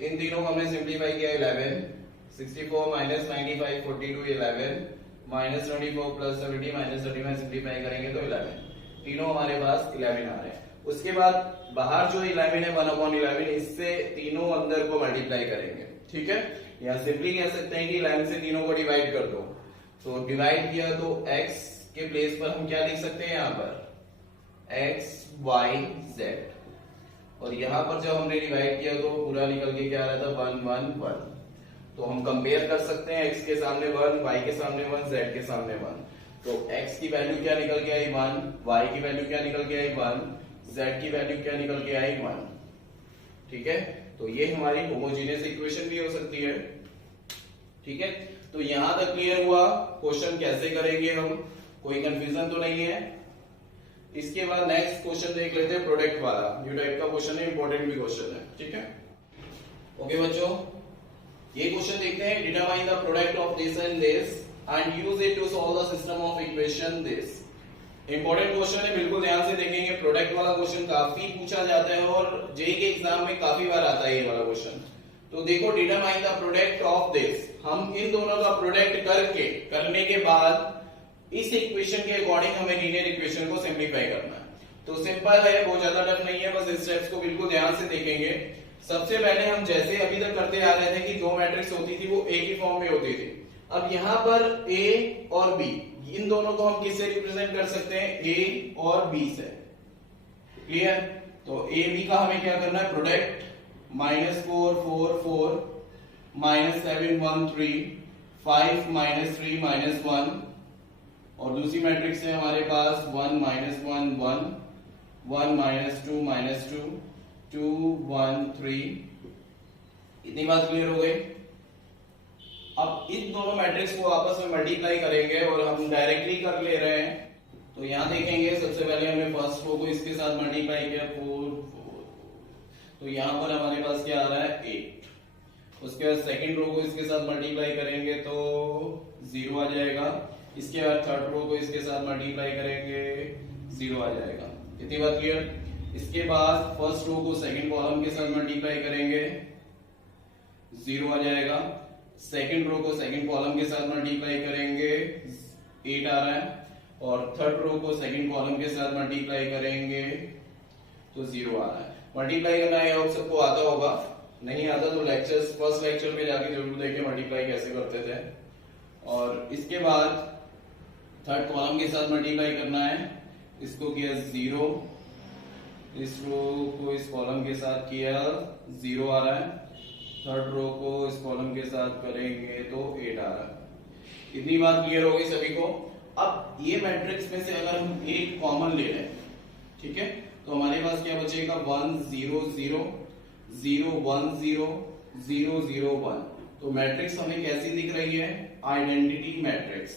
इन तीनों को हमने सिंप्लीफाई किया 11, 64 -95 42 11 -24 +70 -35 सिंप्लीफाई करेंगे तो 11। तीनों हमारे पास 11 आ रहे हैं। उसके बाद बाहर जो 11 है 1/11, इससे तीनों अंदर को मल्टीप्लाई करेंगे। ठीक है, या सिंपली कह सकते हैं कि 11 से तीनों को डिवाइड कर दो। तो डिवाइड किया तो x के प्लेस पर हम क्या लिख सकते हैं, यहां पर x y z, और यहां पर जब हमने डिवाइड किया तो पूरा निकल के क्या आ रहा था 1 1 1। तो हम कंपेयर कर सकते हैं, x के सामने 1, y के सामने 1, z के सामने 1। तो x की वैल्यू क्या निकल के आई 1, y की वैल्यू क्या निकल के आई 1, z की वैल्यू क्या निकल के आई 1। ठीक है, तो ये हमारी होमोजेनियस इक्वेशन भी हो सकती है। ठीक है, तो यहां तक क्लियर हुआ क्वेश्चन कैसे करेंगे हम, कोई कंफ्यूजन तो नहीं है। इसके बाद नेक्स्ट क्वेश्चन देख लेते हैं, प्रोडक्ट वाला। न्यू टाइप का क्वेश्चन है, इंपॉर्टेंट भी क्वेश्चन है। ठीक है, ओके बच्चों, ये क्वेश्चन देखते हैं। Determine the product of this and this and use it to solve the system of equation this. Important question है, बिल्कुल ध्यान से देखेंगे। प्रोडक्ट वाला क्वेश्चन काफी पूछा जाता है और जेईई के एग्जाम में काफी बार आता है ये वाला क्वेश्चन। तो देखो, determine the product of this, हम इन दोनों का प्रोडक्ट करने के बाद इस इक्वेशन के अकॉर्डिंग हमें लीनियर इक्वेशन को सिंप्लीफाई करना है। तो सिंपल है, बहुत ज्यादा टफ नहीं है, बस इस स्टेप्स को बिल्कुल ध्यान से देखेंगे। सबसे पहले हम जैसे अभी तक करते आ रहे थे कि दो मैट्रिक्स होती थी, वो ए की फॉर्म में होती थी। अब यहाँ पर ए और बी, इन दोनों को हम किससे रिप्रेजेंट कर सकते हैं, ए और बी से। क्लियर? तो ए बी का हमें क्या करना है, प्रोडक्ट -4 4 4 -7 1 3 5 -3 -1, और दूसरी मैट्रिक्स है हमारे पास 1 -1 1 1 -2 2 1 3। इतनी बात क्लियर हो गई। अब इन दोनों मैट्रिक्स को आपस में मल्टीप्लाई करेंगे और हम डायरेक्टली कर ले रहे हैं। तो यहां देखेंगे, सबसे पहले हमने फर्स्ट रो को इसके साथ मल्टीप्लाई किया 4 4, तो यहां पर हमारे पास क्या आ रहा है 8। उसके बाद सेकंड रो को इसके साथ मल्टीप्लाई करेंगे तो 0 आ जाएगा। इसके बाद थर्ड रो को इसके साथ मल्टीप्लाई करेंगे 0 आ जाएगा। इतनी बात क्लियर? इसके बाद फर्स्ट रो को सेकंड कॉलम के साथ मल्टीप्लाई करेंगे 0 आ जाएगा। सेकंड रो को सेकंड कॉलम के साथ मल्टीप्लाई करेंगे 8 आ रहा है, और थर्ड रो को सेकंड कॉलम के साथ मल्टीप्लाई करेंगे तो 0 आ रहा है। मल्टीप्लाई करना है, आप सबको आता होगा, नहीं आता तो लेक्चर्स फर्स्ट लेक्चर में जाके जरूर देखें मल्टीप्लाई कैसे करते थे। और इसके बाद थर्ड कॉलम के साथ मल्टीप्लाई करना है, इसको किया 0, इस रो को इस कॉलम के साथ किया 0 आ रहा है, थर्ड रो को इस कॉलम के साथ करेंगे तो 8 आ रहा है। इतनी बात क्लियर हो गई सभी को? अब ये मैट्रिक्स में से अगर हम एक कॉमन ले लें, ठीक है, तो हमारे पास क्या बचेगा 1 0 0 0 1 0 0 0 1। तो मैट्रिक्स हमें कैसी दिख रही है, आइडेंटिटी मैट्रिक्स।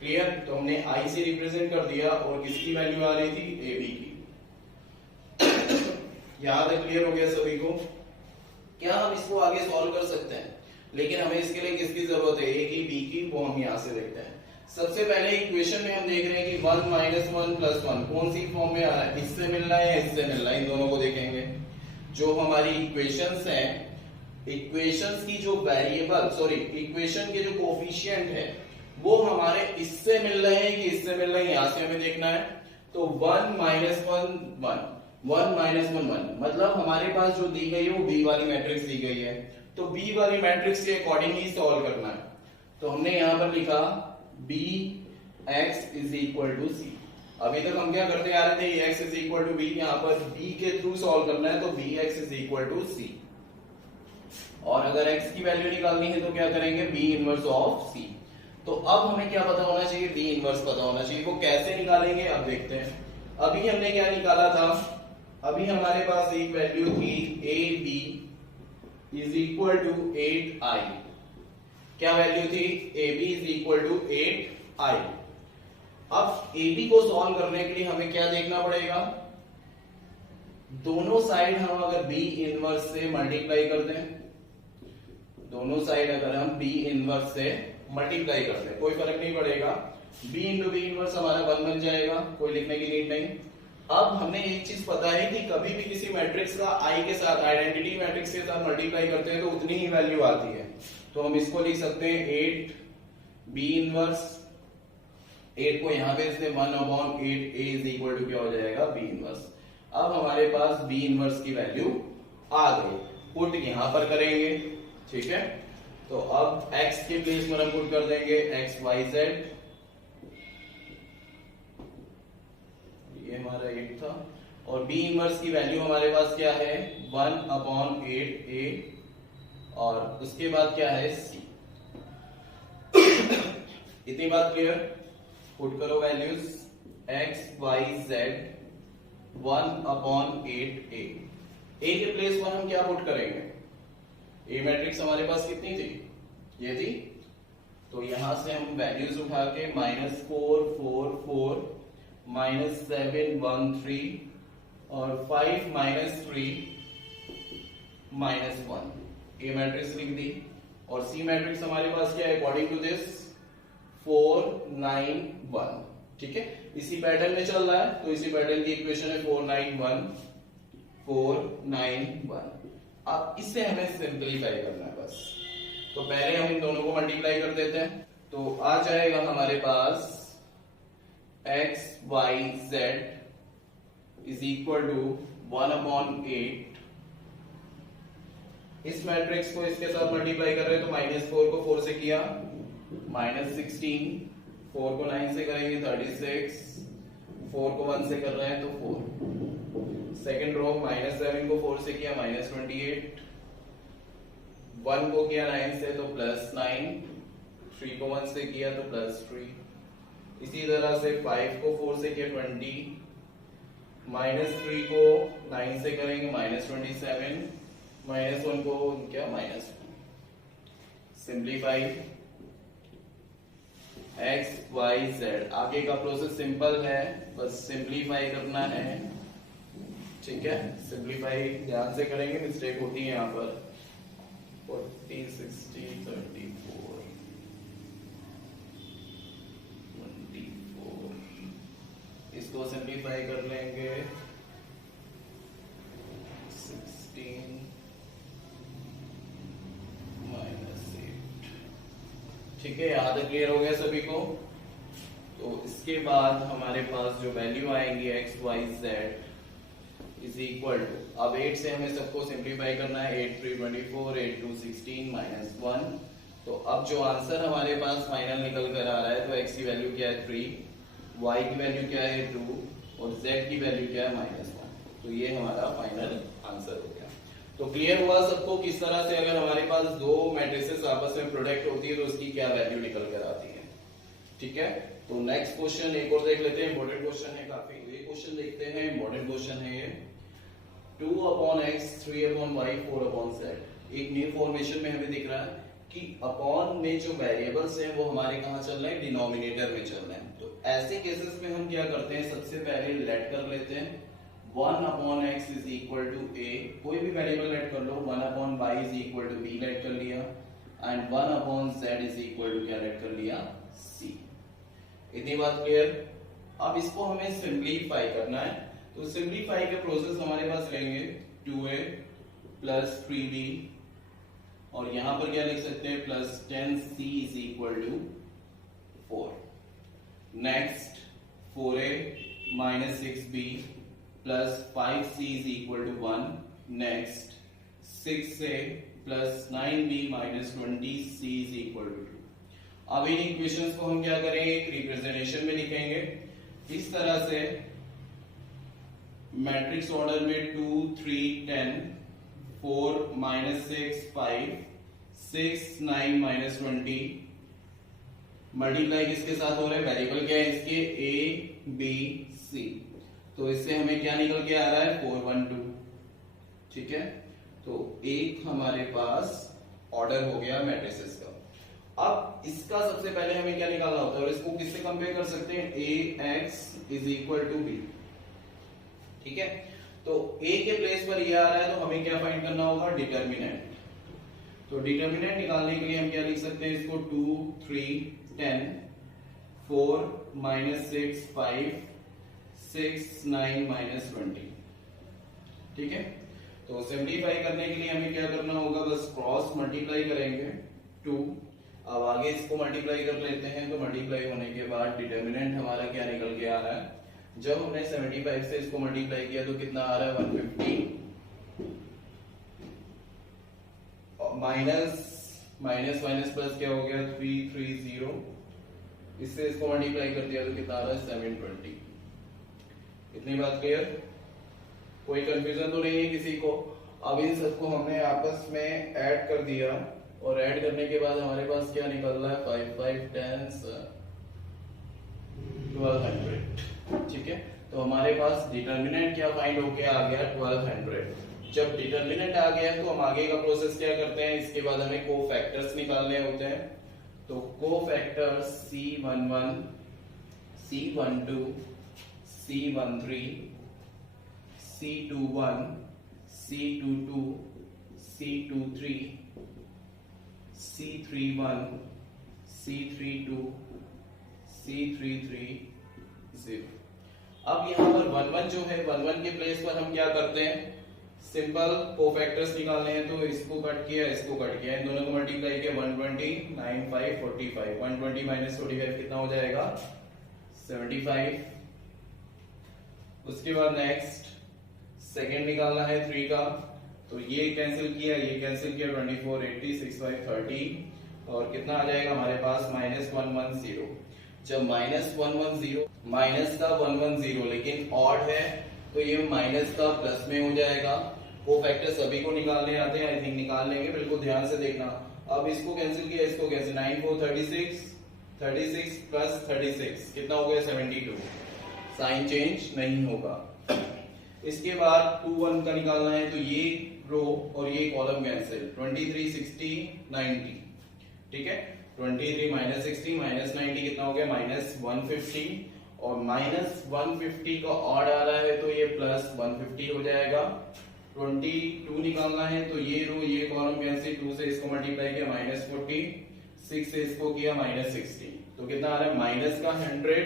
क्लियर? तो हमने आई से रिप्रेजेंट कर दिया और किसकी वैल्यू आ रही थी, ए बी की। याद है, क्लियर हो गया सभी को? क्या हम इसको आगे सॉल्व कर सकते हैं, लेकिन हमें इसके लिए किसकी जरूरत है, ए की बी की, वो हम यहां से देखते हैं। सबसे पहले इक्वेशन में हम देख रहे हैं कि 1 - 1 + 1 कौन सी फॉर्म में आ रहा है, इससे मिल रहा है इससे मिल रहा है, इन दोनों को देखेंगे। जो हमारी इक्वेशंस हैं, इक्वेशंस की जो वेरिएबल इक्वेशन के जो कोफिशिएंट है वो हमारे इससे मिल रहे हैं कि इससे मिल रहे हैं, यहां से हमें देखना है। तो 1 - 1 1 1 - 1 1, मतलब हमारे पास जो दी गई है वो बी वाली मैट्रिक्स दी गई है, तो बी वाली मैट्रिक्स के अकॉर्डिंग ही सॉल्व करना है। तो हमने यहां पर लिखा बी एक्स = सी। अभी तक हम क्या करते आ रहे थे, एक्स = बी, यहाँ पर बी के थ्रू सॉल्व करना है, तो बी एक्स = सी। और अगर x की वैल्यू निकालनी है तो क्या करेंगे, बी इनवर्स ऑफ सी। तो अब हमें क्या पता होना चाहिए, बी इनवर्स पता होना चाहिए। वो कैसे निकालेंगे अब देखते हैं। अभी हमने क्या निकाला था, अभी हमारे पास एक वैल्यू थी ए बी = 8i। क्या वैल्यू थी, ए बी = 8i। अब ए बी को सॉल्व करने के लिए हमें क्या देखना पड़ेगा, दोनों साइड हम अगर बी इनवर्स से मल्टीप्लाई कर दें, दोनों साइड अगर हम बी इनवर्स से मल्टीप्लाई कर दें, कोई फर्क नहीं पड़ेगा, b × b इनवर्स हमारा 1 बन जाएगा, कोई लिखने की नीड नहीं। अब हमें एक चीज पता है कि कभी भी किसी मैट्रिक्स का आई के साथ, आइडेंटिटी मैट्रिक्स के साथ मल्टीप्लाई करते हैं तो उतनी ही वैल्यू आती है। तो हम इसको लिख सकते हैं 8 b इनवर्स, 8 को यहां भेज दें 1/8, a = क्या हो जाएगा, b इनवर्स। अब हमारे पास b इनवर्स की वैल्यू आ गई, पुट यहां पर करेंगे, ठीक है। तो अब x के प्लेस पर हम पुट कर देंगे x y z, ये हमारा 8 था, और b इनवर्स की वैल्यू हमारे पास क्या है 1/8a, और उसके बाद क्या है C। इतनी बात क्लियर। पुट करो values x y z 1/8 a के प्लेस पर हम क्या पुट करेंगे, ए मैट्रिक्स हमारे पास कितनी थी, ये थी, तो यहां से हम वैल्यूज उठा के -4 4 4 -7 1 3 और 5 -3 -1 ए मैट्रिक्स लिख दी। और सी मैट्रिक्स हमारे पास क्या है अकॉर्डिंग टू दिस 4 9 1। ठीक है, इसी पैटर्न में चल रहा है, तो इसी पैटर्न की इक्वेशन है 4 9 1 4 9 1। अब इससे हमें सिंपलीफाई करना है बस। तो पहले हम इन दोनों को मल्टीप्लाई कर देते हैं, तो आ जाएगा हमारे पास x y z is equal to 1/8। इस मैट्रिक्स को इसके साथ मल्टीप्लाई कर रहे हैं, तो -4 को 4 से किया -16, 4 को 9 से करेंगे 36, 4 को 1 से कर रहे हैं तो 4। सेकेंड रो -7 को 4 से किया -28, 1 को किया 9 से तो +9, 3 को 1 से किया तो +3। इसी तरह से 5 को 4 से किया 20, -3 को 9 से करेंगे -27, -1 को क्या -1। Simplify x y z। आगे का प्रोसेस सिंपल है, बस सिंप्लीफाई करना है। ठीक है, सिंप्लीफाई ध्यान से करेंगे, मिस्टेक होती है यहाँ पर। 40 60 34 24, इसको सिंप्लीफाई कर लेंगे 16 -8। ठीक है, यहाँ तक क्लियर हो गया सभी को। तो इसके बाद हमारे पास जो वैल्यू आएंगी x y z is equal to, अब 8 से हमें सबको सिंप्लीफाई करना है, 8 3 24 8 2 16 -1। तो अब जो आंसर हमारे पास फाइनल निकल कर आ रहा है, तो x की वैल्यू क्या है 3, y की वैल्यू क्या है 2 और z की वैल्यू क्या है -1। तो ये हमारा फाइनल आंसर हो गया। तो क्लियर हुआ सबको किस तरह से अगर हमारे पास दो मैट्रिसेस आपस में प्रोडक्ट होती है तो उसकी क्या वैल्यू निकल कर आती है। ठीक है, तो नेक्स्ट क्वेश्चन एक और देख लेते हैं, इंपॉर्टेंट क्वेश्चन है काफी। ये क्वेश्चन देखते हैं, इंपॉर्टेंट क्वेश्चन है ये। 2/x 3/y 4/z। एक न्यू फॉर्मेशन में हमें दिख रहा है कि अपॉन में जो वेरिएबल्स हैं वो हमारे कहाँ चल रहे हैं, डिनोमिनेटर में चल रहे हैं। तो ऐसे केसेस में हम क्या करते हैं, सबसे पहले लेट कर लेते हैं 1/x is equal to a, कोई भी वेरिएबल लेट कर लो, 1/y is equal to b let कर लिया, and 1/z is equal to क्या लेट कर लिया, c। इतनी बात क्लियर। अब इसको हमें सिंप्लीफाई करना है, तो सिंप्लीफाई के प्रोसेस हमारे पास लेंगे 2a प्लस 3b, और यहां पर क्या लिख सकते हैं plus 10c is equal to 4। Next 4a minus 6b plus 5c is equal to 1। Next 6a plus 9b minus 20c is equal to 2। अब इन इक्वेशंस को हम क्या करेंगे, एक रिप्रेजेंटेशन में लिखेंगे इस तरह से, मैट्रिक्स ऑर्डर में 2 3 10 4 -6 5 6 9 -20। मल्टीप्लाई किसके साथ हो रहा है, वेरिएबल क्या है इसके a b c, तो इससे हमें क्या निकल के आ रहा है 4 1 2। ठीक है, तो एक हमारे पास ऑर्डर हो गया मैट्रिसेस का। अब इसका सबसे पहले हमें क्या निकालना होता है, और इसको किससे कंपेयर कर सकते हैं, ax is equal to b। ठीक है, तो a के प्लेस पर ये आ रहा है, तो हमें क्या फाइंड करना होगा, डिटर्मिनेंट। तो डिटर्मिनेंट निकालने के लिए हम क्या लिख सकते हैं इसको, 2 3 10 4 -6 5 6 9 -20। ठीक है, तो सिंप्लीफाई करने के लिए हमें क्या करना होगा, बस क्रॉस मल्टीप्लाई करेंगे 2। अब आगे इसको मल्टीप्लाई कर लेते हैं, तो मल्टीप्लाई होने के बाद डिटर्मिनेंट हमारा क्या निकल के आ रहा है, जब हमने 75 से इसको मल्टीप्लाई किया तो कितना आ रहा है 150, माइनस माइनस माइनस प्लस क्या हो गया 330, इससे इसको मल्टीप्लाई कर दिया तो कितना आ रहा है 720। इतनी बात क्लियर, कोई कंफ्यूजन तो नहीं है किसी को। अब इन सबको हमने आपस में ऐड कर दिया और ऐड करने के बाद हमारे पास क्या निकल रहा है 5 5 10 1200। ठीक है, तो हमारे पास डिटर्मिनेंट क्या फाइंड होके आ गया 1200। जब डिटर्मिनेंट आ गया तो हम आगे का प्रोसेस क्या करते हैं, इसके बाद हमें कोफैक्टर्स निकालने होते हैं। तो cofactors C11 C12 C13 C21 C22 C23 C31 C32 C33 0। अब यहाँ पर 11 जो है 11 के प्लेस पर हम क्या करते हैं, सिंपल कोफैक्टर्स निकालने हैं। तो इसको कट किया, इसको कट किया, इन दोनों को मल्टीप्लाई किया 120 9 5 45 120 माइनस 45 कितना हो जाएगा 75। उसके बाद नेक्स्ट सेकंड निकालना है 3 का, तो ये कैंसिल किया, ये कैंसिल किया 24 80 65 30 और कितना आ जाएगा हमारे पास -110। जब -110 माइनस का 110 लेकिन ऑड है तो ये माइनस का प्लस में हो जाएगा। वो फैक्टर सभी को निकालने आते हैं, आई थिंक निकाल लेंगे, बिल्कुल ध्यान से देखना। अब इसको कैंसिल किया, इसको कैंसिल 9 4 36 36 प्लस 36 कितना हो गया 72। साइन चेंज नहीं होगा। इसके बाद 2 1 का निकालना है, तो ये रो और ये कॉलम कैंसिल 23 60 90। ठीक है, 23 माइनस 60 माइनस 90 कितना हो गया -150 और -150 का ऑड आ रहा है तो ये +150 हो जाएगा। 22 निकालना है, तो ये रो ये कॉलम कैंसिल 2 से इसको मल्टीप्लाई किया -40 6 से इसको किया -60 तो कितना आ रहा है माइनस का 100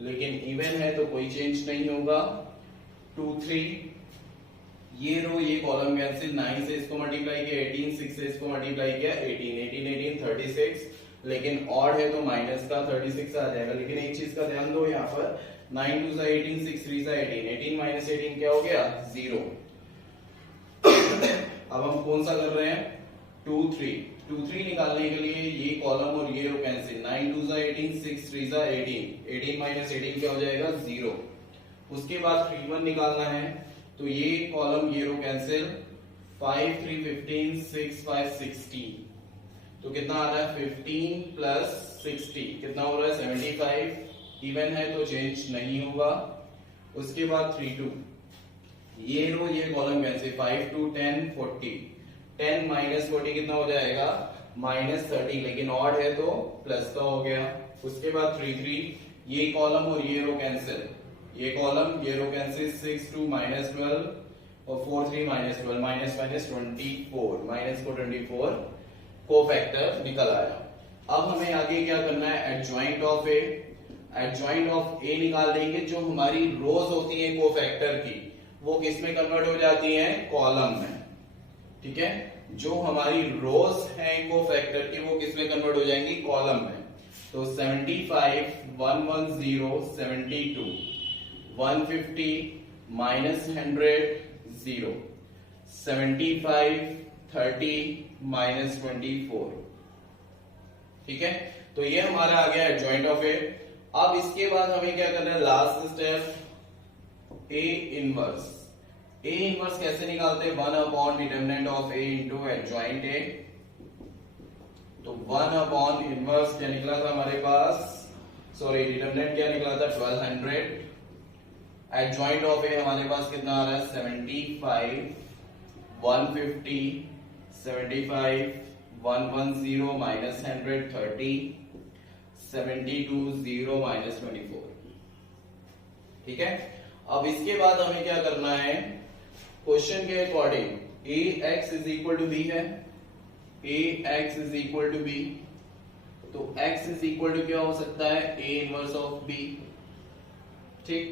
लेकिन इवन है तो कोई चेंज नहीं होगा। 2 3 ये रो ये कॉलम कैंसिल 9 से इसको मल्टीप्लाई किया 18 6 से इसको मल्टीप्लाई किया 18 18 18 36 लेकिन ऑड है तो माइनस का 36 आ जाएगा। लेकिन एक चीज का ध्यान दो, यहाँ पर 9 2 सा 18 6 3 सा 18 18 माइनस 18 क्या हो गया 0। अब हम कौन सा कर रहे हैं 2 3 निकालने के लिए ये कॉलम और ये रो कैंसिल 9 2 सा 18 6 3 सा 18 18 माइनस 18 क्या हो जाएगा 0। उसके बाद 3 1 निकालना है, तो ये कॉलम ये रो कैंसिल 5 3 15 6 5 16 तो कितना आ रहा है 15 प्लस 60 कितना हो रहा है 75। इवन है तो चेंज नहीं होगा। उसके बाद 3 2 ये रो ये कॉलम कैंसिल 5 2 10 40 10 माइनस 40 कितना हो जाएगा -30 लेकिन ऑड है तो प्लस का हो गया। उसके बाद 3 3 ये कॉलम और ये रो कैंसिल ये कॉलम ये रो कैंसिल 6 2 -12 और 4 3 -12 माइनस माइनस 24 माइनस को 24 कोफैक्टर निकल आया। अब हमें आगे क्या करना है adjoint of A. Adjoint of A निकाल देंगे। जो हमारी रोज होती है कोफैक्टर की वो किस में कन्वर्ट हो जाती हैं कॉलम में। ठीक है, जो हमारी रोज हैं कोफैक्टर की वो किस में कन्वर्ट हो जाएंगी कॉलम में। तो 75 110 72 150 -100 0 75 30 -24। ठीक है, तो ये हमारा आ गया एडजॉइंट ऑफ ए। अब इसके बाद हमें क्या करना है last step A inverse. A inverse कैसे निकालते हैं 1 upon determinant of A into adjoint A. तो 1 अपॉन इनवर्स क्या निकला था हमारे पास, सॉरी डिटरमिनेंट क्या निकला था 1200। एडजॉइंट ऑफ ए हमारे पास कितना आ रहा है 75 150 75 110 -100 30 72 0 -24। ठीक है, अब इसके बाद हमें क्या करना है क्वेश्चन के according A X is equal to B है। A X is equal to B, तो एक्स इज इक्वल टू क्या हो सकता है ए इनवर्स ऑफ बी। ठीक,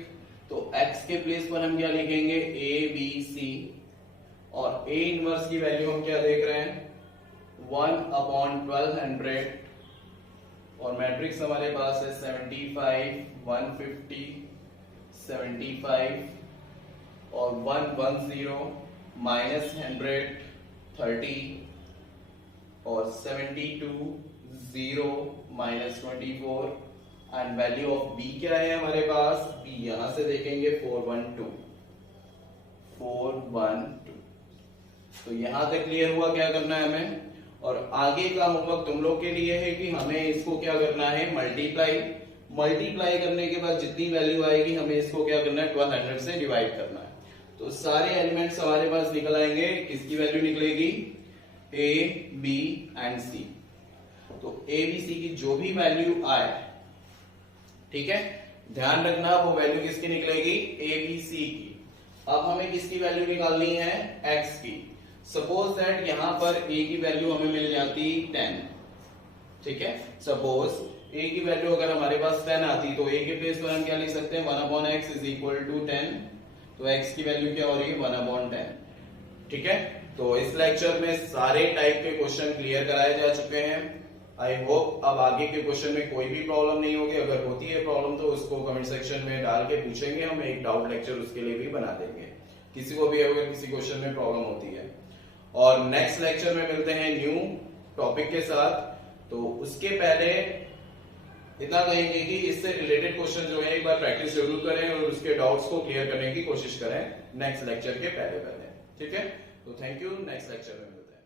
तो एक्स के प्लेस पर हम क्या लिखेंगे ए बी सी और ए इनवर्स की वैल्यू हम क्या देख रहे हैं 1 अपॉन 1200 और मैट्रिक्स हमारे पास है 75 150 75 और 110 -100 30 और 72 0 -24 एंड वैल्यू ऑफ बी क्या है हमारे पास बी यहां से देखेंगे 412। तो यहां तक क्लियर हुआ क्या करना है हमें। और आगे का होमवर्क तुम लोग के लिए है कि हमें इसको क्या करना है, मल्टीप्लाई करने के बाद जितनी वैल्यू आएगी हमें इसको क्या करना है, 1200 से डिवाइड करना है। तो सारे एलिमेंट्स हमारे पास निकल आएंगे, किसकी वैल्यू निकलेगी, ए बी एंड सी। तो ए बी सी की जो भी वैल्यू आए, ठीक है, ध्यान रखना वो वैल्यू किसकी निकलेगी, ए बी सी की। अब हमें किसकी वैल्यू निकालनी है, एक्स की। सपोज दैट यहां पर a की वैल्यू हमें मिल जाती 10, ठीक है। सपोज a की वैल्यू अगर हमारे पास 10 आती तो a के प्लेस पर हम क्या लिख सकते हैं, 1/x इज इक्वल टू 10। तो x की वैल्यू क्या हो रही है, 1/10, ठीक है। तो इस लेक्चर में सारे टाइप के क्वेश्चन क्लियर कराए जा चुके हैं। आई होप अब आगे के क्वेश्चन में कोई भी प्रॉब्लम नहीं होगी। अगर होती है प्रॉब्लम तो उसको कमेंट सेक्शन में डाल के पूछेंगे, हम एक डाउट लेक्चर उसके लिए भी बना देंगे, किसी को भी अगर किसी क्वेश्चन में प्रॉब्लम होती है। और नेक्स्ट लेक्चर में मिलते हैं न्यू टॉपिक के साथ। तो उसके पहले इतना कहेंगे कि इससे रिलेटेड क्वेश्चन जो है एक बार प्रैक्टिस जरूर करें और उसके डाउट्स को क्लियर करने की कोशिश करें नेक्स्ट लेक्चर के पहले, ठीक है। तो थैंक यू, नेक्स्ट लेक्चर में मिलते हैं।